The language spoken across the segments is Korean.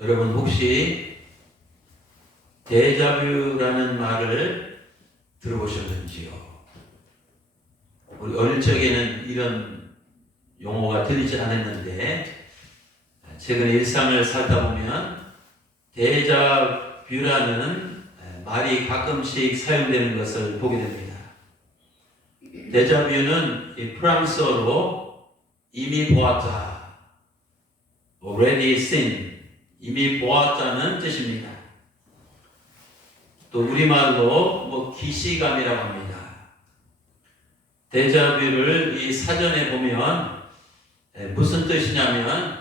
여러분 혹시 데자뷰라는 말을 들어보셨는지요? 우리 어릴 적에는 이런 용어가 들리지 않았는데 최근 일상을 살다 보면 데자뷰라는 말이 가끔씩 사용되는 것을 보게 됩니다. 데자뷰는 프랑스어로 이미 보았다, already seen, 이미 보았다는 뜻입니다. 또 우리말로 기시감이라고 합니다. 데자뷰를 이 사전에 보면 무슨 뜻이냐면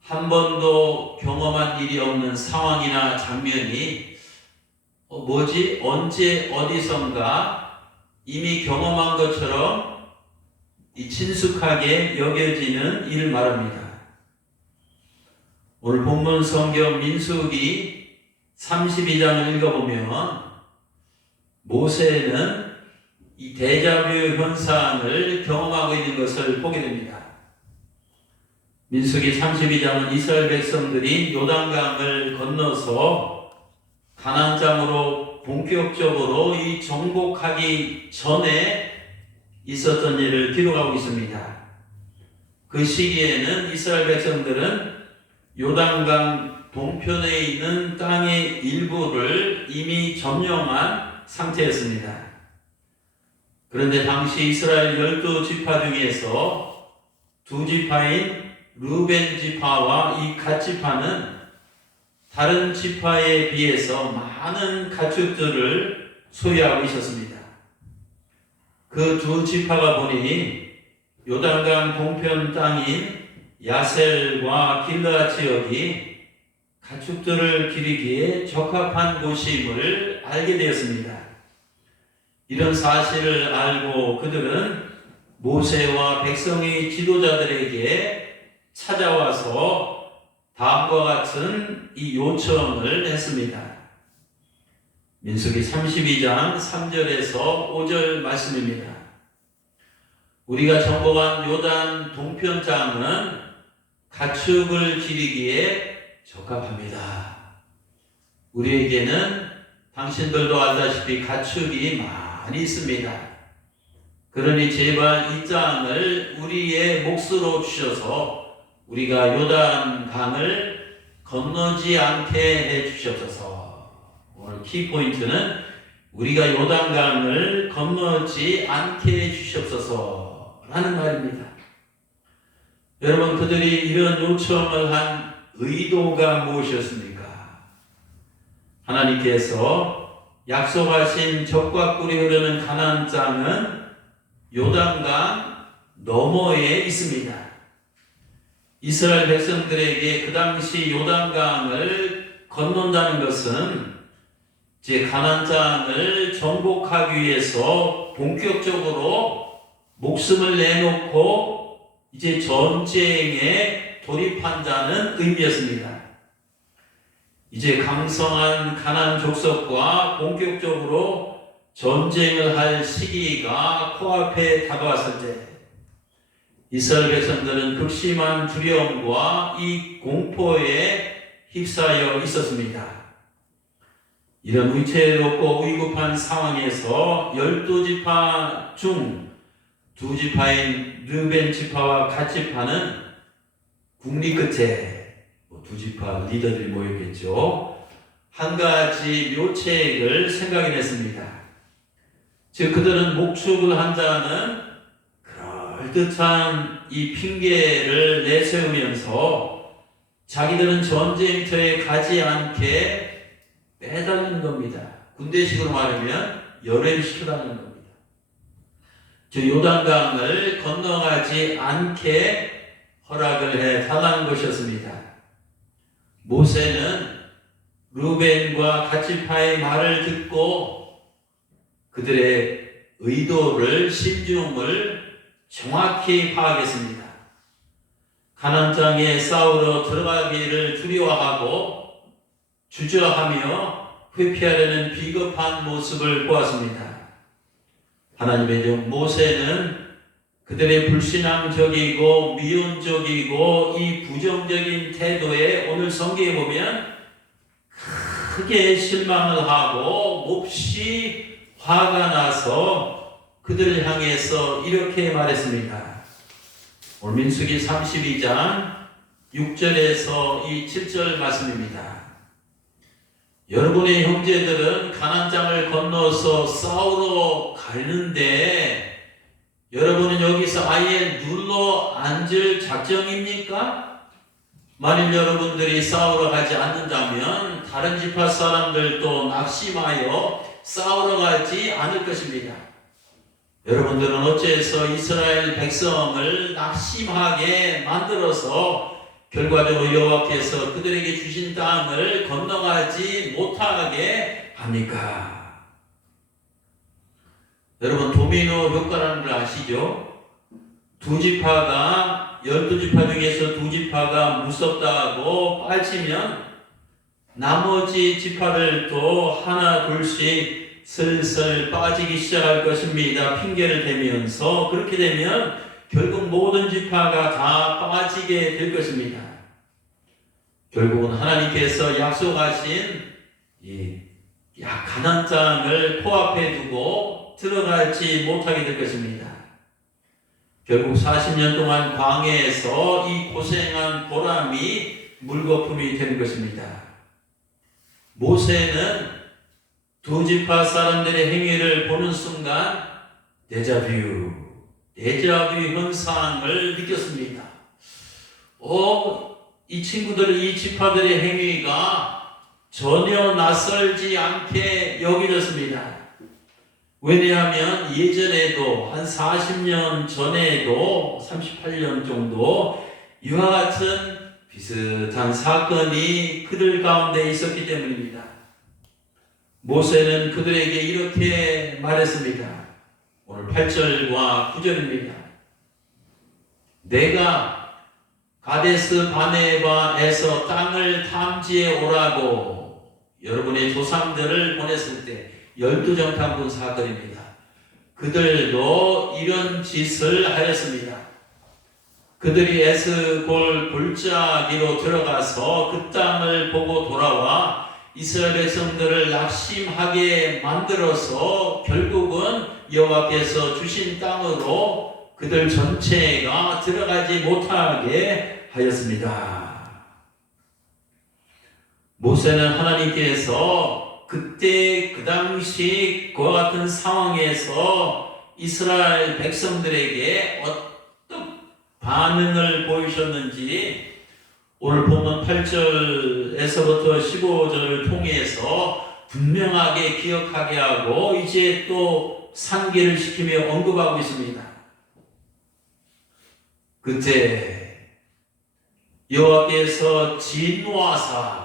한 번도 경험한 일이 없는 상황이나 장면이 뭐지? 언제 어디선가 이미 경험한 것처럼 친숙하게 여겨지는 일을 말합니다. 오늘 본문 성경 민수기 32장을 읽어보면 모세는 이 데자뷰 현상을 경험하고 있는 것을 보게 됩니다. 민수기 32장은 이스라엘 백성들이 요단강을 건너서 가나안 땅으로 본격적으로 이 정복하기 전에 있었던 일을 기록하고 있습니다. 그 시기에는 이스라엘 백성들은 요단강 동편에 있는 땅의 일부를 이미 점령한 상태였습니다. 그런데 당시 이스라엘 12지파 중에서 두 지파인 르벤 지파와 이 갓 지파는 다른 지파에 비해서 많은 가축들을 소유하고 있었습니다. 그 두 지파가 보니 요단강 동편 땅인 야셀과 길르앗 지역이 가축들을 기르기에 적합한 곳임을 알게 되었습니다. 이런 사실을 알고 그들은 모세와 백성의 지도자들에게 찾아와서 다음과 같은 이 요청을 했습니다. 민수기 32장 3절에서 5절 말씀입니다. 우리가 정복한 요단 동편 땅은 가축을 기르기에 적합합니다. 우리에게는 당신들도 알다시피 가축이 많이 있습니다. 그러니 제발 이 땅을 우리의 몫으로 주셔서 우리가 요단강을 건너지 않게 해 주시옵소서. 오늘 키포인트는 우리가 요단강을 건너지 않게 해 주시옵소서 라는 말입니다. 여러분, 그들이 이런 요청을 한 의도가 무엇이었습니까? 하나님께서 약속하신 적과 꿀이 흐르는 가나안 땅은 요단강 너머에 있습니다. 이스라엘 백성들에게 그 당시 요단강을 건넌다는 것은 이제 가나안 땅을 정복하기 위해서 본격적으로 목숨을 내놓고 이제 전쟁에 돌입한다는 의미였습니다. 이제 강성한 가나안 족속과 본격적으로 전쟁을 할 시기가 코앞에 다가왔을 때 이스라엘 백성들은 극심한 두려움과 이 공포에 휩싸여 있었습니다. 이런 위태롭고 위급한 상황에서 12지파 중 두 지파인 르벤 지파와 갓 지파는 국리 끝에 두 지파 리더들이 모였겠죠. 한 가지 묘책을 생각해냈습니다. 즉 그들은 목축을 한다는 그럴듯한 이 핑계를 내세우면서 자기들은 전쟁터에 가지 않게 빼달리는 겁니다. 군대식으로 말하면 열애를 시켜달라는 겁니다. 즉 요단강을 건너가지 않게 허락을 해 달라는 것이었습니다. 모세는 르벤과 갓 지파의 말을 듣고 그들의 의도를, 심중을 정확히 파악했습니다. 가나안 땅에 싸우러 들어가기를 두려워하고 주저하며 회피하려는 비겁한 모습을 보았습니다. 하나님의 종 모세는 그들의 불신앙적이고 미온적이고 이 부정적인 태도에 오늘 성경에 보면 크게 실망을 하고 몹시 화가 나서 그들을 향해서 이렇게 말했습니다. 오늘 민수기 32장 6절에서 이 7절 말씀입니다. 여러분의 형제들은 가나안 땅을 건너서 싸우러 가는데 여러분은 여기서 아예 눌러 앉을 작정입니까? 만일 여러분들이 싸우러 가지 않는다면 다른 지파 사람들도 낙심하여 싸우러 가지 않을 것입니다. 여러분들은 어째서 이스라엘 백성을 낙심하게 만들어서 결과적으로 여호와께서 그들에게 주신 땅을 건너가지 못하게 합니까? 여러분, 도미노 효과라는 걸 아시죠? 두 지파가 12지파 중에서 두 지파가 무섭다고 빠지면 나머지 지파들도 하나 둘씩 슬슬 빠지기 시작할 것입니다. 핑계를 대면서. 그렇게 되면 결국 모든 지파가 다 빠지게 될 것입니다. 결국은 하나님께서 약속하신 이 가나안 땅을 코앞에 두고 들어가지 못하게 될 것입니다. 결국 40년 동안 광야에서 이 고생한 보람이 물거품이 되는 것입니다. 모세는 두 지파 사람들의 행위를 보는 순간 데자뷰 현상을 느꼈습니다. 이 친구들의 이 지파들의 행위가 전혀 낯설지 않게 여겨졌습니다. 왜냐하면 예전에도 한 40년 전에도 38년 정도 이와 같은 비슷한 사건이 그들 가운데 있었기 때문입니다. 모세는 그들에게 이렇게 말했습니다. 오늘 8절과 9절입니다. 내가 가데스 바네바에서 땅을 탐지해 오라고 여러분의 조상들을 보냈을 때 12정탐꾼 사건입니다. 그들도 이런 짓을 하였습니다. 그들이 에스골 골짜기로 들어가서 그 땅을 보고 돌아와 이스라엘 백성들을 낙심하게 만들어서 결국은 여호와께서 주신 땅으로 그들 전체가 들어가지 못하게 하였습니다. 모세는 하나님께서 그때 그 당시 그와 같은 상황에서 이스라엘 백성들에게 어떤 반응을 보이셨는지 오늘 본문 8절에서부터 15절을 통해서 분명하게 기억하게 하고 이제 또 상기를 시키며 언급하고 있습니다. 그때 여호와께서 진노하사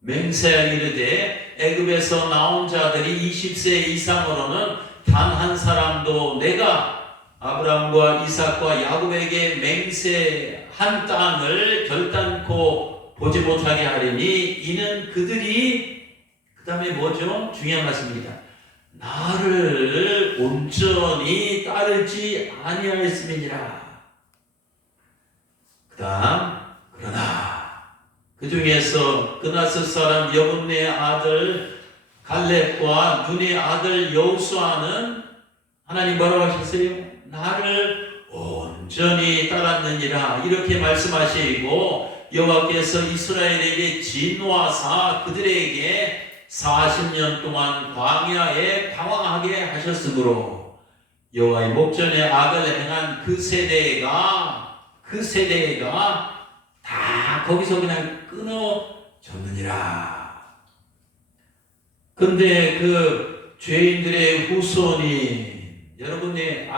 맹세하여 이르되 애굽에서 나온 자들이 20세 이상으로는 단 한 사람도 내가 아브라함과 이삭과 야곱에게 맹세한 땅을 결단코 보지 못하게 하리니 이는 그들이 그 다음에 뭐죠? 중요한 말씀입니다. 나를 온전히 따르지 아니하였음이니라. 그 다음 그러나 그 중에서 그나스 사람 여분네 아들 갈렙과 눈의 아들 여호수아는 하나님 뭐라고 하셨어요? 나를 온전히 따랐느니라 이렇게 말씀하시고 여호와께서 이스라엘에게 진노하사 그들에게 40년 동안 광야에 방황하게 하셨으므로 여호와의 목전에 악을 행한 그 세대가 다 거기서 그냥 끊어졌느니라. 근데 그 죄인들의 후손이 여러분의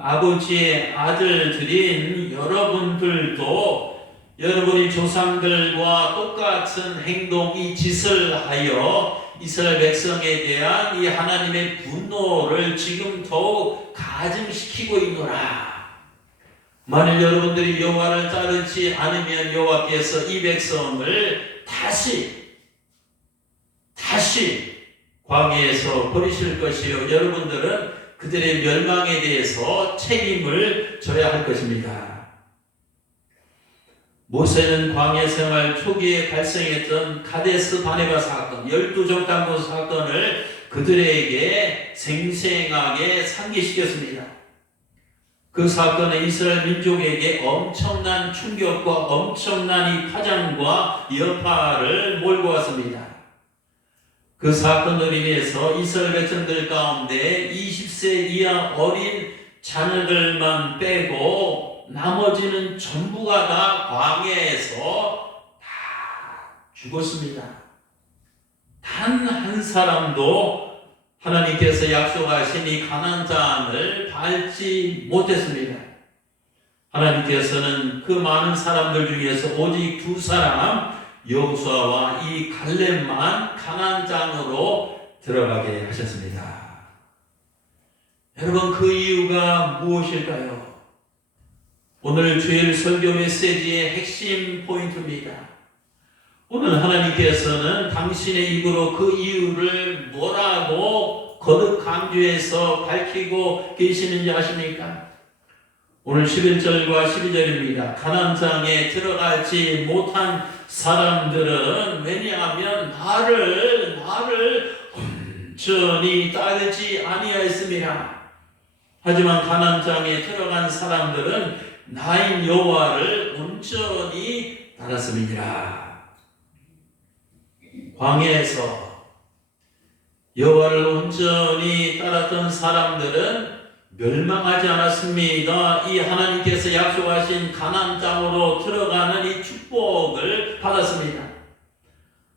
아버지의 아들들인 여러분들도 여러분이 조상들과 똑같은 행동, 이 짓을 하여 이스라엘 백성에 대한 이 하나님의 분노를 지금 더욱 가증시키고 있노라. 만일 여러분들이 여호와를 따르지 않으면 여호와께서 이 백성을 다시 광야에서 버리실 것이요 여러분들은 그들의 멸망에 대해서 책임을 져야 할 것입니다. 모세는 광야 생활 초기에 발생했던 가데스 바네바 사건, 12정탐꾼 사건을 그들에게 생생하게 상기시켰습니다. 그 사건은 이스라엘 민족에게 엄청난 충격과 엄청난 이 파장과 여파를 몰고 왔습니다. 그 사건으로 인해서 이스라엘 백성들 가운데 20세 이하 어린 자녀들만 빼고 나머지는 전부가 다 광야에서 다 죽었습니다. 단 한 사람도 하나님께서 약속하신 이 가나안 땅을 밟지 못했습니다. 하나님께서는 그 많은 사람들 중에서 오직 두 사람 여호수아와 이 갈렙만 가나안 땅으로 들어가게 하셨습니다. 여러분, 그 이유가 무엇일까요? 오늘 주일 설교 메시지의 핵심 포인트입니다. 오늘 하나님께서는 당신의 입으로 그 이유를 뭐라고 거듭 강조해서 밝히고 계시는지 아십니까? 오늘 11절과 12절입니다. 가나안 땅에 들어가지 못한 사람들은 왜냐하면 나를 온전히 따르지 아니하였습니다. 하지만 가나안 땅에 들어간 사람들은 나인 여호와를 온전히 따랐습니다. 광야에서 여호와를 온전히 따랐던 사람들은 멸망하지 않았습니다. 이 하나님께서 약속하신 가나안 땅으로 들어가는 이 축복을 받았습니다.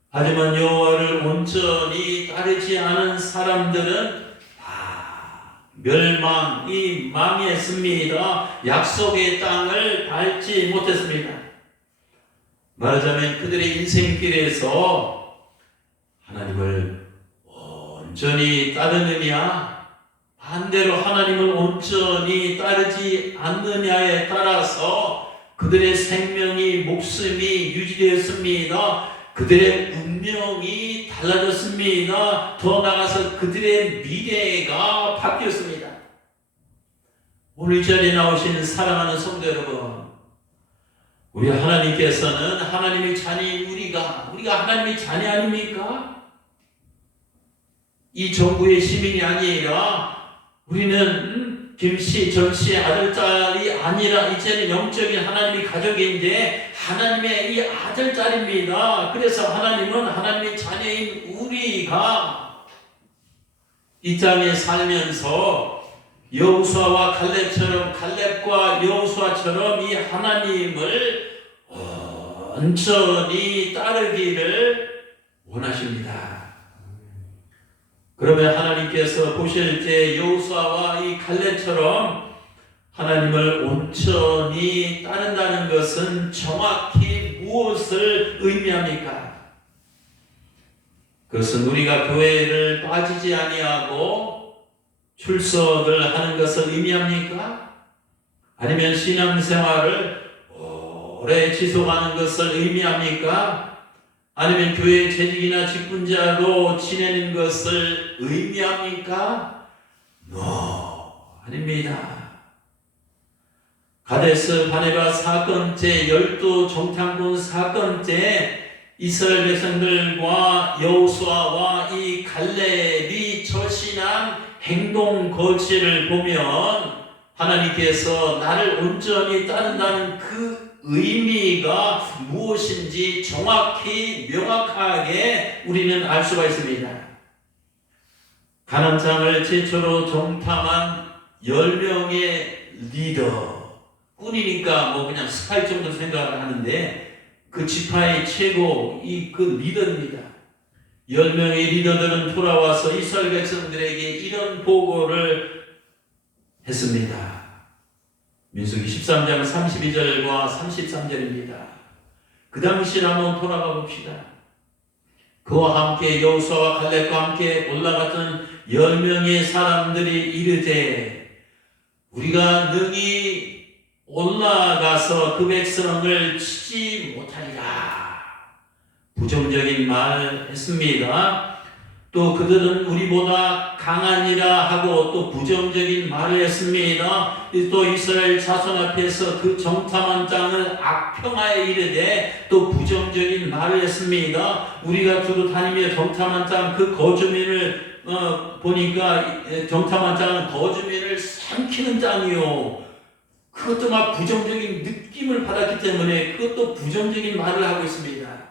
하지만 여호와를 온전히 따르지 않은 사람들은 다 멸망이 망했습니다. 약속의 땅을 밟지 못했습니다. 말하자면 그들의 인생길에서 하나님을 온전히 따르느냐, 반대로 하나님을 온전히 따르지 않느냐에 따라서 그들의 생명이, 목숨이 유지되었습니다. 그들의 운명이 달라졌습니다. 더 나아가서 그들의 미래가 바뀌었습니다. 오늘 이 자리에 나오신 사랑하는 성도 여러분, 우리 하나님께서는 하나님의 자녀인 우리가 하나님의 자녀 아닙니까? 이 정부의 시민이 아니라 우리는 김씨, 전씨의 아들딸이 아니라 이제는 영적인 하나님의 가족인데 하나님의 이 아들딸입니다. 그래서 하나님은 하나님의 자녀인 우리가 이 땅에 살면서 여호수아와 갈렙처럼, 갈렙과 여호수아처럼 이 하나님을 온전히 따르기를 원하십니다. 그러면 하나님께서 보실 때 여호수아와 이 갈렙처럼 하나님을 온전히 따른다는 것은 정확히 무엇을 의미합니까? 그것은 우리가 교회를 빠지지 아니하고 출석을 하는 것을 의미합니까? 아니면 신앙생활을 오래 지속하는 것을 의미합니까? 아니면 교회 재직이나 직분자로 지내는 것을 의미합니까? 아닙니다. 가데스 바네바 사건 때, 12정탐꾼 사건 때 이스라엘 백성들과 여호수아와 이 갈렙이 처신한 행동 거지를 보면 하나님께서 나를 온전히 따른다는 그 의미가 무엇인지 정확히 명확하게 우리는 알 수가 있습니다. 가나안 땅을 최초로 정탐한 10명의 리더, 꾼이니까 그냥 스파이 정도 생각을 하는데 그 지파의 최고 그 리더입니다. 10명의 리더들은 돌아와서 이스라엘 백성들에게 이런 보고를 했습니다. 민수기 13장 32절과 33절입니다. 그 당시를 한번 돌아가 봅시다. 그와 함께 여호수아와 갈렙과 함께 올라갔던 10명의 사람들이 이르되 우리가 능히 올라가서 그 백성을 치지 못하리라. 부정적인 말 했습니다. 또 그들은 우리보다 강하니라 하고 또 부정적인 말을 했습니다. 또 이스라엘 자손 앞에서 그 정탐한 땅을 악평하에 이르되 또 부정적인 말을 했습니다. 우리가 두루 다니며 정탐한 땅 그 거주민을 보니까 정탐한 땅은 거주민을 삼키는 땅이요. 그것도 막 부정적인 느낌을 받았기 때문에 그것도 부정적인 말을 하고 있습니다.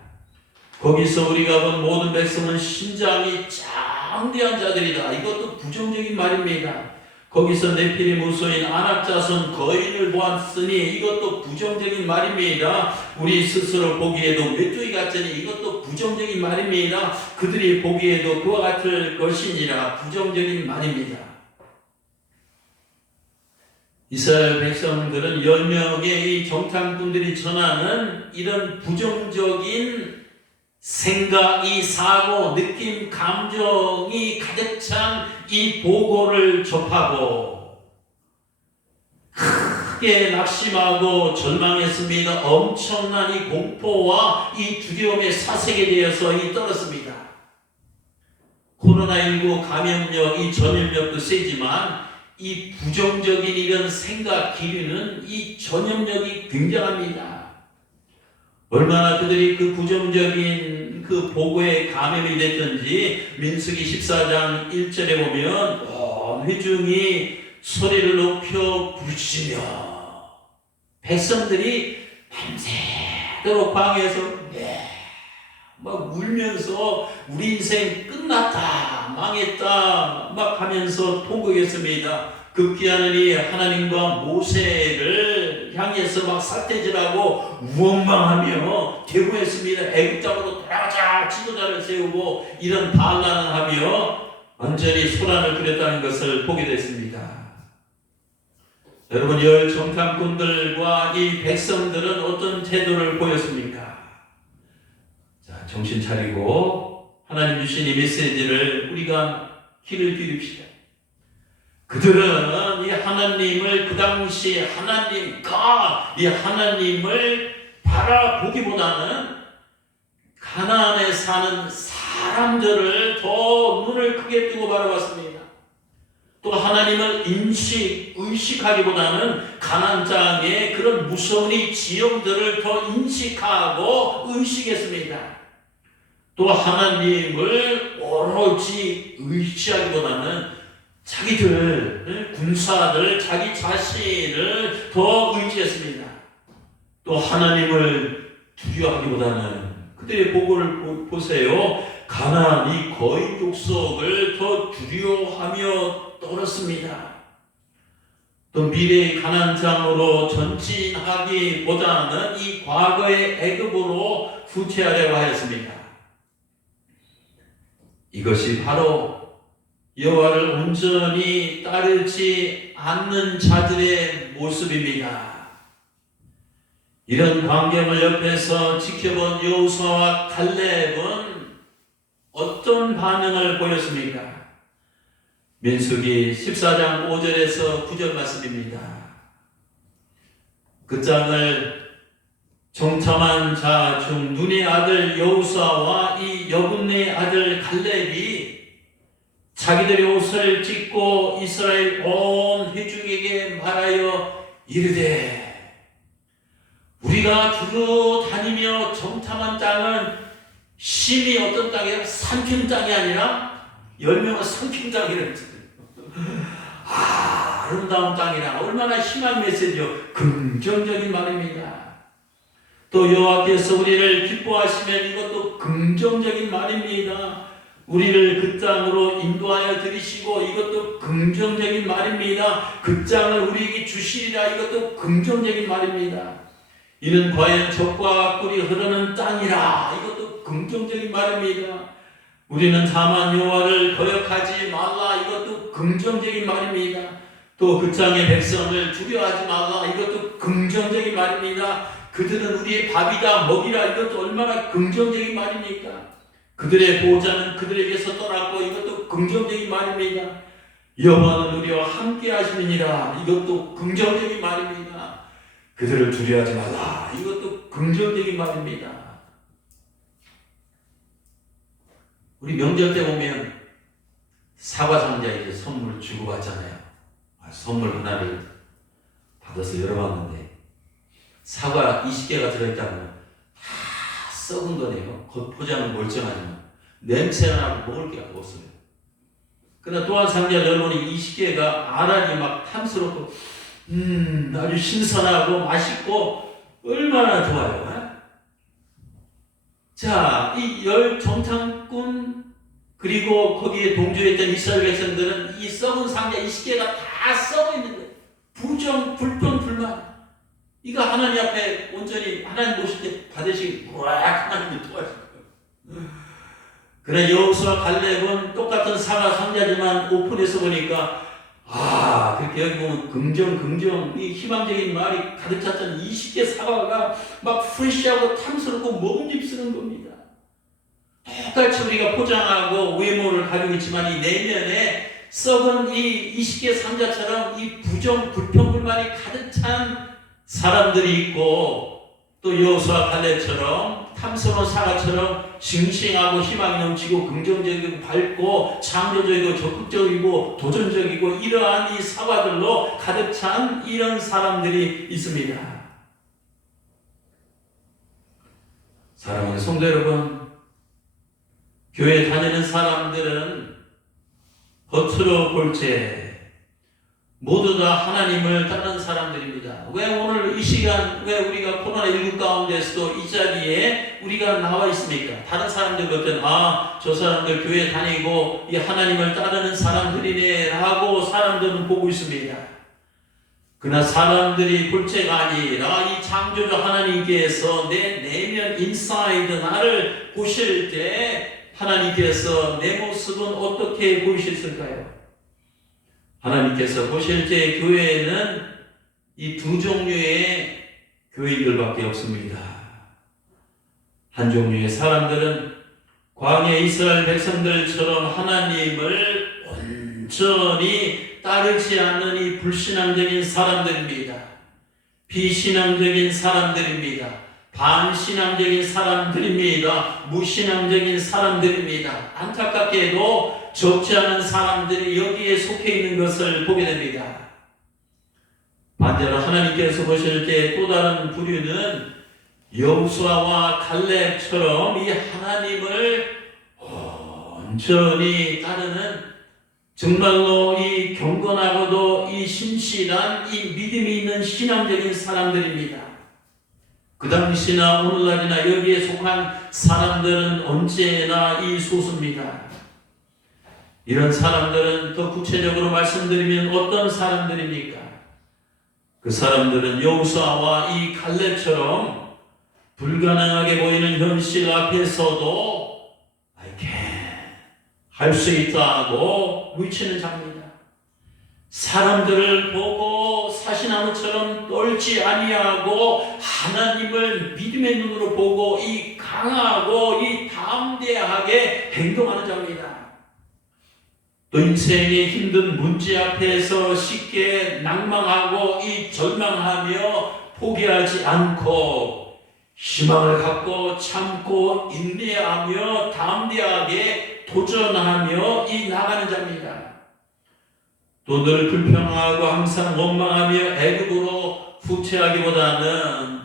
거기서 우리가 본 모든 백성은 신장이 장대한 자들이다. 이것도 부정적인 말입니다. 거기서 네피림 후손인 아낙 자손 거인을 보았으니 이것도 부정적인 말입니다. 우리 스스로 보기에도 메뚜기 같으니 이것도 부정적인 말입니다. 그들이 보기에도 그와 같을 것이니라. 부정적인 말입니다. 이스라엘 백성들은 10명의 이 정탐꾼들이 전하는 이런 부정적인 생각이 사고, 느낌, 감정이 가득 찬 이 보고를 접하고 크게 낙심하고 절망했습니다. 엄청난 이 공포와 이 두려움의 사색에 대해서 떨었습니다. 코로나19 감염력, 이 전염력도 세지만 이 부정적인 이런 생각 기류는 이 전염력이 굉장합니다. 얼마나 그들이 그 부정적인 그 보고에 감염이 됐든지 민수기 14장 1절에 보면 온 회중이 소리를 높여 부르짖으며 백성들이 밤새도록 방에서 막 울면서 우리 인생 끝났다, 망했다 막 하면서 통곡했습니다. 급기야는 이 하나님과 모세를 향해서 막 삿대질하고 우원망하며 대구했습니다. 애굽 땅으로 돌아가자 지도자를 세우고 이런 반란을 하며 완전히 소란을 부렸다는 것을 보게 됐습니다. 여러분, 열 정탐꾼들과 이 백성들은 어떤 태도를 보였습니까? 자, 정신 차리고 하나님 주신 이 메시지를 우리가 귀를 기울입시다. 그들은 이 하나님을 그 당시 하나님과 이 하나님을 바라보기보다는 가나안에 사는 사람들을 더 눈을 크게 뜨고 바라봤습니다. 또 하나님을 의식하기보다는 가나안 땅의 그런 무서운 이 지형들을 더 인식하고 의식했습니다. 또 하나님을 오로지 의지하기보다는 자기들, 군사들, 자기 자신을 더 의지했습니다. 또 하나님을 두려워하기보다는 그들의 보고를 보세요. 가나안 이 거인 족속을 더 두려워하며 떨었습니다. 또 미래의 가나안 땅으로 전진하기보다는 이 과거의 애굽으로 후퇴하려고 하였습니다. 이것이 바로 여호와를 온전히 따르지 않는 자들의 모습입니다. 이런 광경을 옆에서 지켜본 여호수아와 갈렙은 어떤 반응을 보였습니까? 민수기 14장 5절에서 9절 말씀입니다. 그 땅을 정탐한 자 중 눈의 아들 여호수아와 이 여분네의 아들 갈렙이 자기들의 옷을 찢고 이스라엘 온 회중에게 말하여 이르되 우리가 두루 다니며 정탐한 땅은 심히 어떤 땅이야? 삼킨 땅이 아니라 10명은 삼킨 땅이랬지. 아름다운 땅이라 얼마나 희망 메시지요. 긍정적인 말입니다. 또 여호와께서 우리를 기뻐하시면 이것도 긍정적인 말입니다. 우리를 그 땅으로 인도하여 들이시고 이것도 긍정적인 말입니다. 그 땅을 우리에게 주시리라 이것도 긍정적인 말입니다. 이는 과연 젖과 꿀이 흐르는 땅이라 이것도 긍정적인 말입니다. 우리는 다만 여호와를 거역하지 말라 이것도 긍정적인 말입니다. 또 그 땅의 백성을 두려워하지 말라 이것도 긍정적인 말입니다. 그들은 우리의 밥이다 먹이라 이것도 얼마나 긍정적인 말입니까? 그들의 보호자는 그들에게서 떠났고 이것도 긍정적인 말입니다. 여호와는 우리와 함께 하시느니라 이것도 긍정적인 말입니다. 그들을 두려워하지 말라 이것도 긍정적인 말입니다. 우리 명절 때 보면 사과 상자에 이제 선물 주고받잖아요. 선물 하나를 받아서 열어봤는데 사과 20개가 들어있다면 다 썩은 거네요. 겉포장은 멀쩡하지만 냄새가 나고 먹을 게 없어요. 그러나 또 한 상자 열어보니 20개가 알알이 막 탐스럽고 아주 신선하고 맛있고 얼마나 좋아요. 자, 이 열 정탐꾼 그리고 거기에 동조했던 이스라엘 백성들은 이 썩은 상자 20개가 다 썩어 있는 거예요. 부정, 불평, 불만. 이거 하나님 앞에 온전히 하나님 보실 때 받으시기 하나님이 도와줄 거예요. 그러나 여호수아 갈렙은 똑같은 사과 상자지만 오픈해서 보니까 그렇게 여기 보면 긍정 이 희망적인 말이 가득 찼던 20개 사과가 막 프레시하고 탐스럽고 먹음직스러운 겁니다. 똑같이 우리가 포장하고 외모를 가지고 있지만 이 내면에 썩은 이 20개 상자처럼 이 부정, 불평, 불만이 가득 찬 사람들이 있고 또 여호수아 갈렙처럼 탐스러운 사과처럼 싱싱하고 희망이 넘치고 긍정적이고 밝고 창조적이고 적극적이고 도전적이고 이러한 이 사과들로 가득 찬 이런 사람들이 있습니다. 사랑하는 성도 여러분, 교회 다니는 사람들은 겉으로 볼 때 모두 다 하나님을 따르는 사람들입니다. 왜 오늘 이 시간, 왜 우리가 코로나19 가운데서도 이 자리에 우리가 나와 있습니까? 다른 사람들 같은, 저 사람들 교회 다니고 이 하나님을 따르는 사람들이네 라고 사람들은 보고 있습니다. 그러나 사람들이 볼체가 아니라 이 창조주 하나님께서 내 내면 인사이드 나를 보실 때 하나님께서 내 모습은 어떻게 보이실까요? 하나님께서 보실 때 교회에는 이 두 종류의 교인들밖에 없습니다. 한 종류의 사람들은 광야 이스라엘 백성들처럼 하나님을 온전히 따르지 않는 이 불신앙적인 사람들입니다. 비신앙적인 사람들입니다. 반신앙적인 사람들입니다. 무신앙적인 사람들입니다. 안타깝게도 적지 않은 사람들이 여기에 속해 있는 것을 보게 됩니다. 반대로 하나님께서 보실 때 또 다른 부류는 여호수아와 갈렙처럼 이 하나님을 온전히 따르는 정말로 이 경건하고도 이 신실한 이 믿음이 있는 신앙적인 사람들입니다. 그 당시나 오늘날이나 여기에 속한 사람들은 언제나 이 소수입니다. 이런 사람들은 더 구체적으로 말씀드리면 어떤 사람들입니까? 그 사람들은 여호수아와 이 갈렙처럼 불가능하게 보이는 현실 앞에서도 I can 할 수 있다고 외치는 자입니다. 사람들을 보고 사시나무처럼 떨지 아니하고 하나님을 믿음의 눈으로 보고 이 강하고 이 담대하게 행동하는 자입니다. 또 인생의 힘든 문제 앞에서 쉽게 낭망하고 이 절망하며 포기하지 않고 희망을 갖고 참고 인내하며 담대하게 도전하며 이 나가는 자입니다. 또 늘 불평하고 항상 원망하며 애굽으로 후퇴하기보다는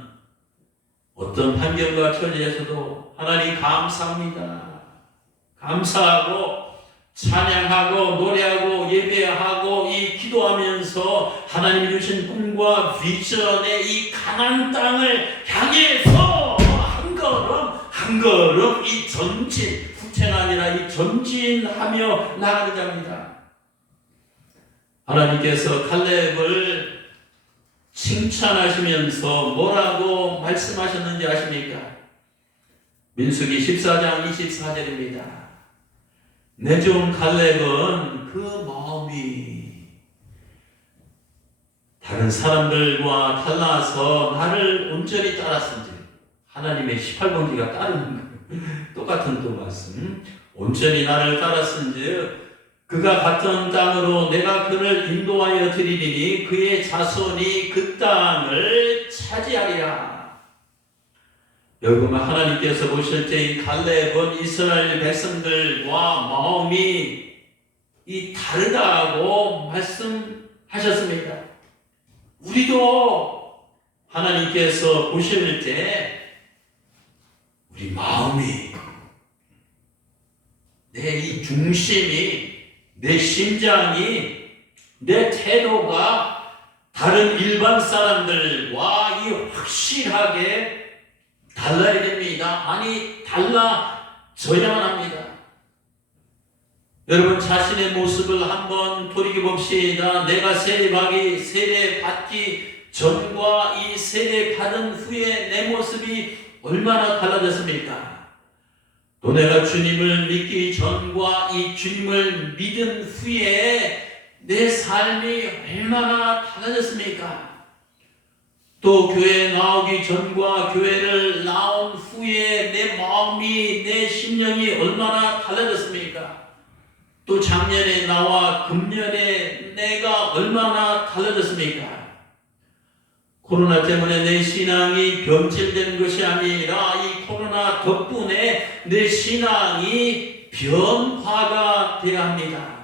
어떤 환경과 처지에서도 하나님 감사합니다. 감사하고 찬양하고 노래하고 예배하고 이 기도하면서 하나님이 주신 꿈과 비전의 이 가나안 땅을 향해서 한 걸음 이 전진, 후퇴가 아니라 이 전진하며 나가는 자입니다. 하나님께서 갈렙을 칭찬하시면서 뭐라고 말씀하셨는지 아십니까? 민수기 14장 24절입니다. 내 종 갈렙은 그 마음이 다른 사람들과 달라서 나를 온전히 따랐은지, 하나님의 18번지가 따르는 거예요. 똑같은 또 말씀. 온전히 나를 따랐은지 그가 같은 땅으로 내가 그를 인도하여 드리리니 그의 자손이 그 땅을 차지하리라. 여러분, 하나님께서 보실 때 이 갈렙은 이스라엘 백성들과 마음이 다르다고 말씀하셨습니다. 우리도 하나님께서 보실 때 우리 마음이, 내 이 중심이, 내 심장이, 내 태도가 다른 일반 사람들과 이 확실하게 달라야 됩니다. 아니, 달라져야만 합니다. 여러분, 자신의 모습을 한번 돌이켜봅시다. 내가 세례받기 전과 이 세례받은 후에 내 모습이 얼마나 달라졌습니까? 또 내가 주님을 믿기 전과 이 주님을 믿은 후에 내 삶이 얼마나 달라졌습니까? 또 교회에 나오기 전과 교회를 나온 후에 내 마음이, 내 심령이 얼마나 달라졌습니까? 또 작년에 나와 금년에 내가 얼마나 달라졌습니까? 코로나 때문에 내 신앙이 변질되는 것이 아니라 이 코로나 덕분에 내 신앙이 변화가 되어야 합니다.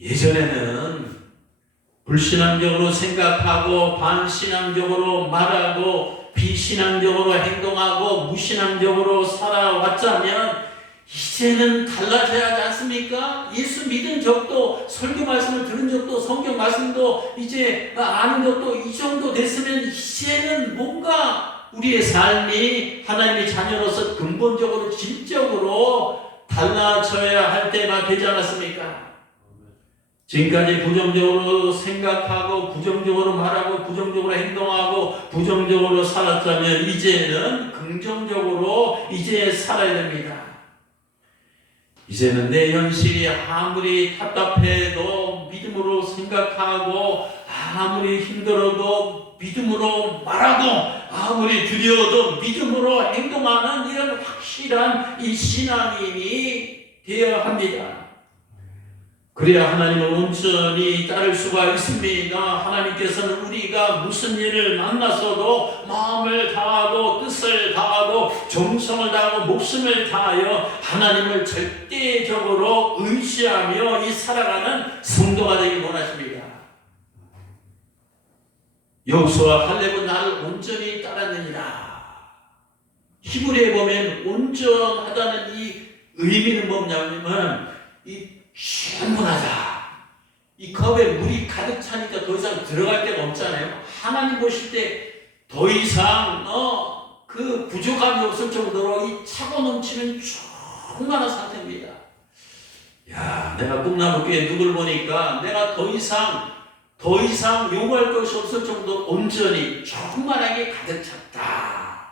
예전에는 불신앙적으로 생각하고 반신앙적으로 말하고 비신앙적으로 행동하고 무신앙적으로 살아왔자면 이제는 달라져야 하지 않습니까? 예수 믿은 적도, 설교 말씀을 들은 적도, 성경 말씀도 이제 아는 적도 이 정도 됐으면 이제는 뭔가 우리의 삶이 하나님의 자녀로서 근본적으로 질적으로 달라져야 할 때가 되지 않았습니까? 지금까지 부정적으로 생각하고 부정적으로 말하고 부정적으로 행동하고 부정적으로 살았다면 이제는 긍정적으로 이제 살아야 됩니다. 이제는 내 현실이 아무리 답답해도 믿음으로 생각하고 아무리 힘들어도 믿음으로 말하고 아무리 두려워도 믿음으로 행동하는 이런 확실한 이 신앙인이 되어야 합니다. 그래야 하나님을 온전히 따를 수가 있습니다. 하나님께서는 우리가 무슨 일을 만나서도 마음을 다하고 뜻을 다하고 정성을 다하고 목숨을 다하여 하나님을 절대적으로 의지하며 이 살아가는 성도가 되길 원하십니다. 여호수아와 칼렙은 나를 온전히 따랐느니라. 히브리에 보면 온전하다는 이 의미는 뭐냐면 충분하다. 이 컵에 물이 가득 차니까 더 이상 들어갈 데가 없잖아요. 하나님 보실 때 더 이상 그 부족함이 없을 정도로 이 차고 넘치는 충만한 상태입니다. 야, 내가 꿈나무교회 누굴 보니까 내가 더 이상 요구할 것이 없을 정도로 온전히 충만하게 가득 찼다.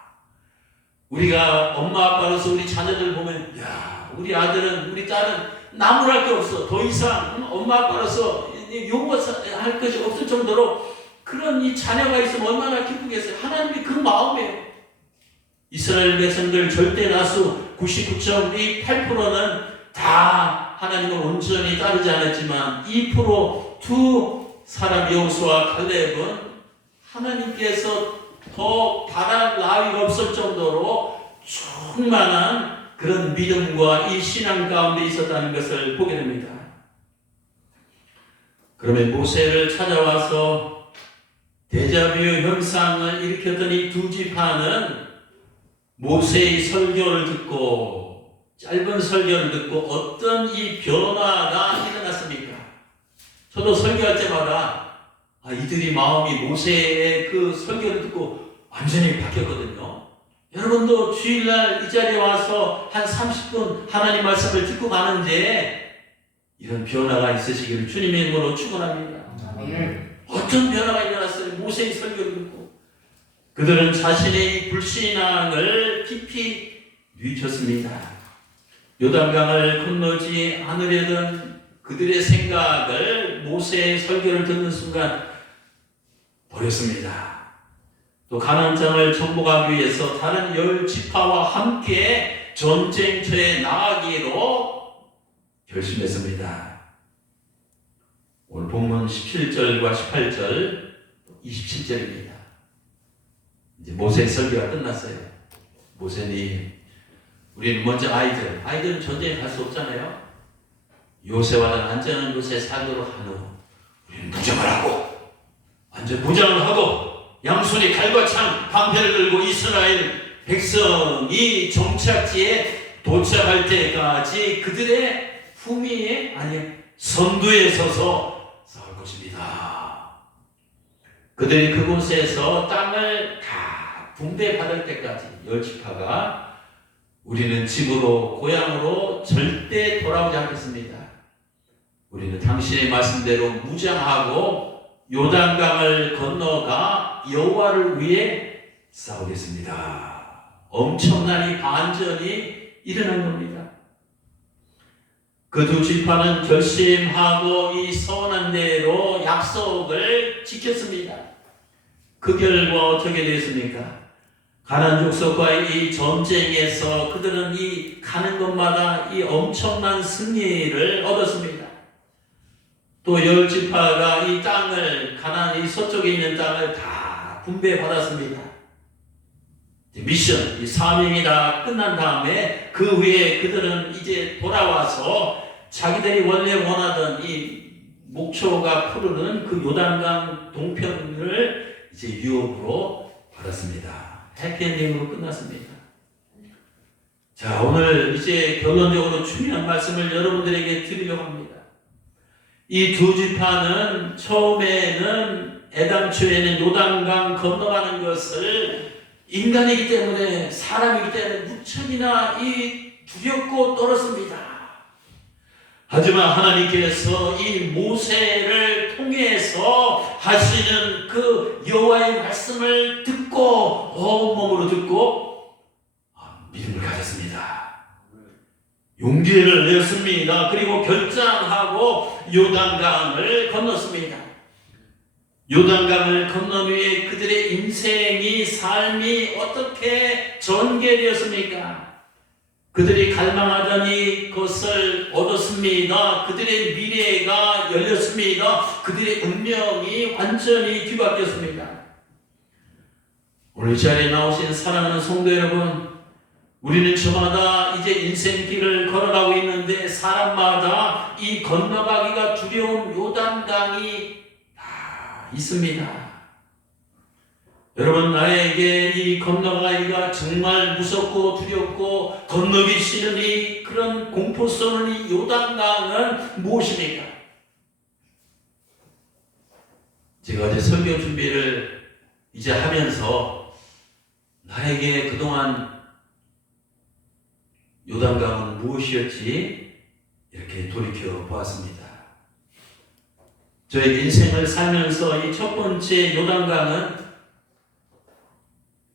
우리가 엄마 아빠로서 우리 자녀들 보면, 야, 우리 아들은, 우리 딸은 나무랄 게 없어. 더 이상 엄마 아빠로서 요구할 것이 없을 정도로 그런 이 자녀가 있으면 얼마나 기쁘겠어요. 하나님이 그 마음이에요. 이스라엘 백성들 절대 다수 99.8%는 다 하나님을 온전히 따르지 않았지만 2% 두 사람 여호수아와 칼렙은 하나님께서 더 바랄 나위가 없을 정도로 충만한 그런 믿음과 이 신앙 가운데 있었다는 것을 보게 됩니다. 그러면 모세를 찾아와서 데자뷰 현상을 일으켰던 이 두 지파는 모세의 설교를 듣고, 짧은 설교를 듣고 어떤 이 변화가 일어났습니까? 저도 설교할 때마다 이들이 마음이 모세의 그 설교를 듣고 완전히 바뀌었거든요. 여러분도 주일날 이 자리에 와서 한 30분 하나님 말씀을 듣고 가는데 이런 변화가 있으시기를 주님의 이름으로 축원합니다. 어떤 변화가 일어났어요? 모세의 설교를 듣고 그들은 자신의 이 불신앙을 깊이 뉘쳤습니다. 요단강을 건너지 않으려던 그들의 생각을 모세의 설교를 듣는 순간 버렸습니다. 또 가나안 땅을 정복하기 위해서 다른 10지파와 함께 전쟁터에 나가기로 결심했습니다. 오늘 본문 17절과 18절, 27절입니다. 이제 모세 설교가 끝났어요. 모세님, 우리는 먼저 아이들은 전쟁에 갈 수 없잖아요. 요새와는 안전한 곳에 살도록 한 후 우리는 무장을 하고 완전 무장을 하고 양손에 칼과 창 방패를 들고 이스라엘 백성이 정착지에 도착할 때까지 그들의 후미에 선두에 서서 싸울 것입니다. 그들이 그곳에서 땅을 다 분배받을 때까지 10지파가 우리는 집으로 고향으로 절대 돌아오지 않겠습니다. 우리는 당신의 말씀대로 무장하고 요단강을 건너가 여호와를 위해 싸우겠습니다. 엄청난 이 반전이 일어난 겁니다. 그 두 지파는 결심하고 이 선언한 대로 약속을 지켰습니다. 그 결과 어떻게 됐습니까? 가나안 족속과의 이 전쟁에서 그들은 이 가는 곳마다 이 엄청난 승리를 얻었습니다. 또 10지파가 이 땅을, 가나안 이 서쪽에 있는 땅을 다 분배받았습니다. 미션, 이 사명이 다 끝난 다음에 그 후에 그들은 이제 돌아와서 자기들이 원래 원하던 이 목초가 푸르는 그 요단강 동편을 이제 유업으로 받았습니다. 해피엔딩으로 끝났습니다. 자, 오늘 이제 결론적으로 중요한 말씀을 여러분들에게 드리려고 합니다. 이 두 지파는 처음에는 애당초에는 요단강 건너가는 것을 인간이기 때문에, 사람이기 때문에 무척이나 이 두렵고 떨었습니다. 하지만 하나님께서 이 모세를 통해서 하시는 그 여호와의 말씀을 듣고 온몸으로 듣고 믿음을 가졌습니다. 용기를 냈습니다. 그리고 결단하고 요단강을 건넜습니다. 요단강을 건넌 후에 그들의 인생이, 삶이 어떻게 전개되었습니까? 그들이 갈망하던 이것을 얻었습니다. 그들의 미래가 열렸습니다. 그들의 운명이 완전히 뒤바뀌었습니다. 오늘 이 자리에 나오신 사랑하는 성도 여러분, 우리는 저마다 이제 인생길을 걸어가고 있는데 사람마다 이 건너가기가 두려운 요단강이 다 있습니다. 여러분, 나에게 이 건너가기가 정말 무섭고 두렵고 건너기 싫은 이 그런 공포스러운 이 요단강은 무엇입니까? 제가 어제 설교 준비를 이제 하면서 나에게 그동안 요단강은 무엇이었지? 이렇게 돌이켜 보았습니다. 저의 인생을 살면서 이 첫 번째 요단강은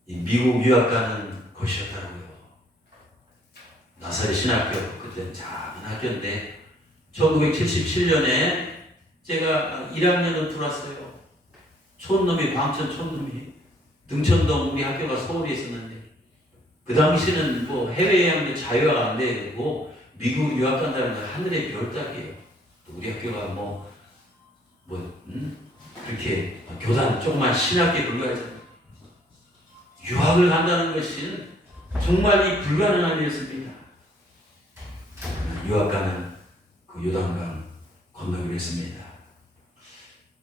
이 미국 유학 가는 곳이었더라고요. 나사렛 신학교, 그때는 작은 학교인데 1977년에 제가 1학년으로 들어왔어요. 촌놈이, 광천 촌놈이. 등촌동 우리 학교가 서울에 있었는데 그 당시는 뭐 해외여행도 자유화가 안 되고 미국 유학 간다는 건 하늘의 별 따기예요. 또 우리 학교가 그렇게 교단 조그만 신학교에 불과해서 유학을 간다는 것은 정말 이 불가능한 일이었습니다. 유학 가는 그 요단강 건너기로 했습니다.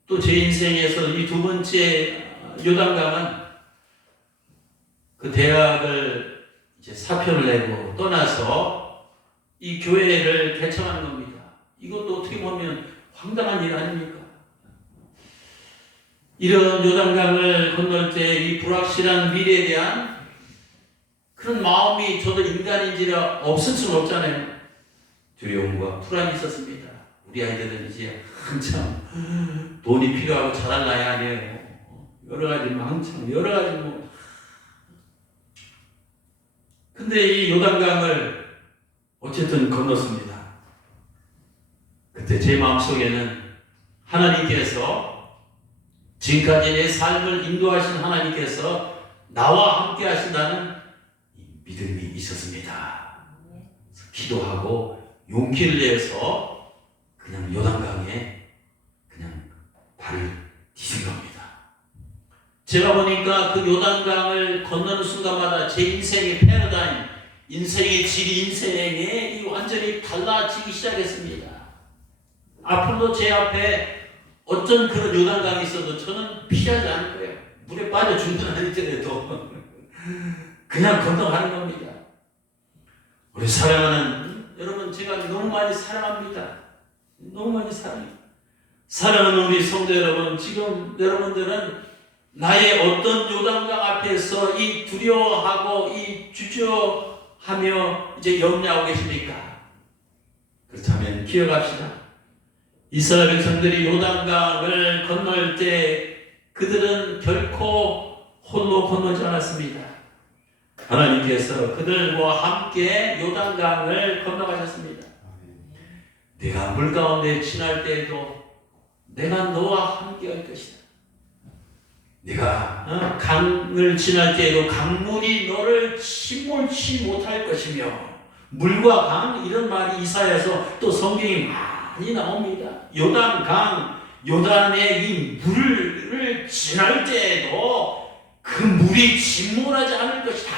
또 제 인생에서 이 두 번째 요단강은 그 대학을 이제 사표를 내고 떠나서 이 교회를 개척하는 겁니다. 이것도 어떻게 보면 황당한 일 아닙니까? 이런 요단강을 건널 때 이 불확실한 미래에 대한 그런 마음이 저도 인간인지라 없을 수는 없잖아요. 두려움과 불안이 있었습니다. 우리 아이들은 이제 한참 돈이 필요하고 자랄 나이 아니에요. 여러 가지 한참 여러 가지 근데 이 요단강을 어쨌든 건넜습니다. 그때 제 마음속에는 하나님께서 지금까지 내 삶을 인도하신 하나님께서 나와 함께 하신다는 믿음이 있었습니다. 기도하고 용기를 내서 그냥 요단강에 그냥 발을 디딘 겁니다. 제가 보니까 그 요단강을 건너는 순간마다 제 인생의 패러다임, 인생의 질이 인생이 완전히 달라지기 시작했습니다. 앞으로도 제 앞에 어떤 그런 요단강이 있어도 저는 피하지 않을 거예요. 물에 빠져 죽는 아니더라도 그냥 건너가는 겁니다. 우리 사랑하는 여러분, 제가 너무 많이 사랑합니다. 너무 많이 사랑해요. 사랑하는 우리 성도 여러분, 지금 여러분들은 나의 어떤 요단강 앞에서 이 두려워하고 이 주저하며 이제 염려하고 계십니까? 그렇다면 기억합시다. 이스라엘 백성들이 요단강을 건널 때 그들은 결코 홀로 건너지 않았습니다. 하나님께서 그들과 함께 요단강을 건너가셨습니다. 내가 물 가운데 지날 때에도 내가 너와 함께 할 것이다. 네가 강을 지날 때에도 강물이 너를 침몰치 못할 것이며, 물과 강 이런 말이 이사야서 또 성경에 많이 나옵니다. 요단강, 요단의 이 물을 지날 때에도 그 물이 침몰하지 않을 것이다.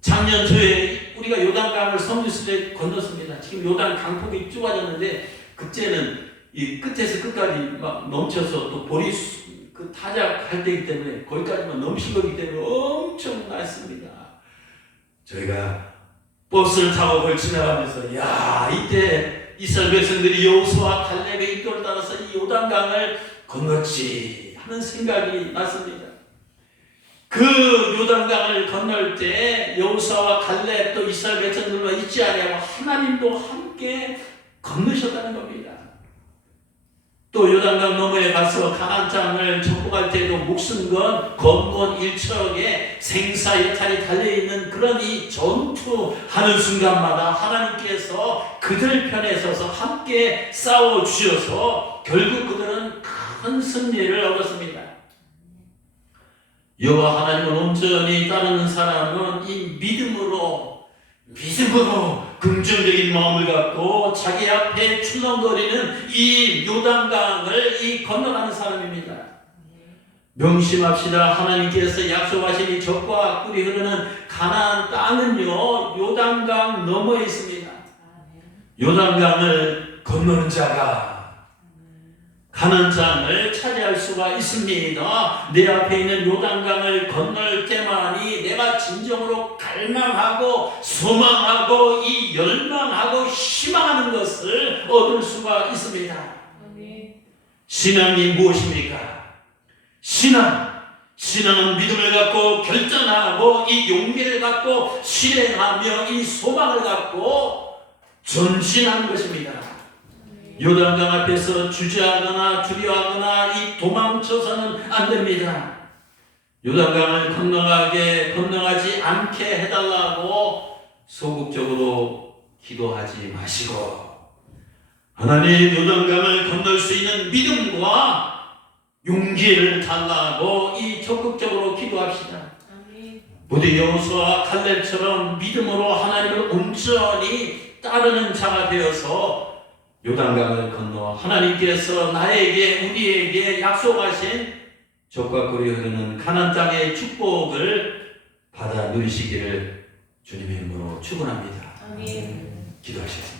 작년 초에 우리가 요단강을 성지순례 건넜습니다. 지금 요단 강폭이 좁아졌는데 그때는 이 끝에서 끝까지 막 넘쳐서 또 볼이 그 타작할 때이기 때문에 거기까지만 넘친 거기 때문에 엄청 났습니다. 저희가 버스를 타고 그걸 지나가면서 야, 이때 이스라엘 백성들이 여호수아와 갈렙의 인도를 따라서 이 요단강을 건넜지 하는 생각이 났습니다. 그 요단강을 건널 때 여호수아와 갈렙 또 이스라엘 백성들과 있지 아니하고 하나님도 함께 건너셨다는 겁니다. 또 요단강 너머에 가서 가나안 땅을 정복할 때도 목숨 건 검건 일척에 생사 여탈이 달려있는 그런 이 전투하는 순간마다 하나님께서 그들 편에 서서 함께 싸워주셔서 결국 그들은 큰 승리를 얻었습니다. 여호와 하나님을 온전히 따르는 사람은 이 믿음으로 긍정적인 마음을 갖고 자기 앞에 출렁거리는 이 요단강을 건너가는 사람입니다. 명심합시다. 하나님께서 약속하신 이 적과 꿀이 흐르는 가나안 땅은요, 요단강 너머에 있습니다. 요단강을 건너는 자가 가나안 땅을 차지할 수가 있습니다. 내 앞에 있는 요단강을 건널 때만이 내가 진정으로 갈망하고 소망하고 이 열망하고 희망하는 것을 얻을 수가 있습니다. 신앙이 무엇입니까? 신앙은 믿음을 갖고 결정하고 이 용기를 갖고 실행하며 이 소망을 갖고 전진하는 것입니다. 요단강 앞에서 주저하거나 두려워하거나 이 도망쳐서는 안 됩니다. 요단강을 건너가지 않게 해달라고 소극적으로 기도하지 마시고 하나님 요단강을 건널 수 있는 믿음과 용기를 달라고 이 적극적으로 기도합시다. 부디 여호수아와 갈렙처럼 믿음으로 하나님을 온전히 따르는 자가 되어서 요단강을 건너 하나님께서 나에게 우리에게 약속하신 적과 꿀이 흐르는 가나안 땅의 축복을 받아 누리시기를 주님의 이름으로 축원합니다. 기도하시겠습니다.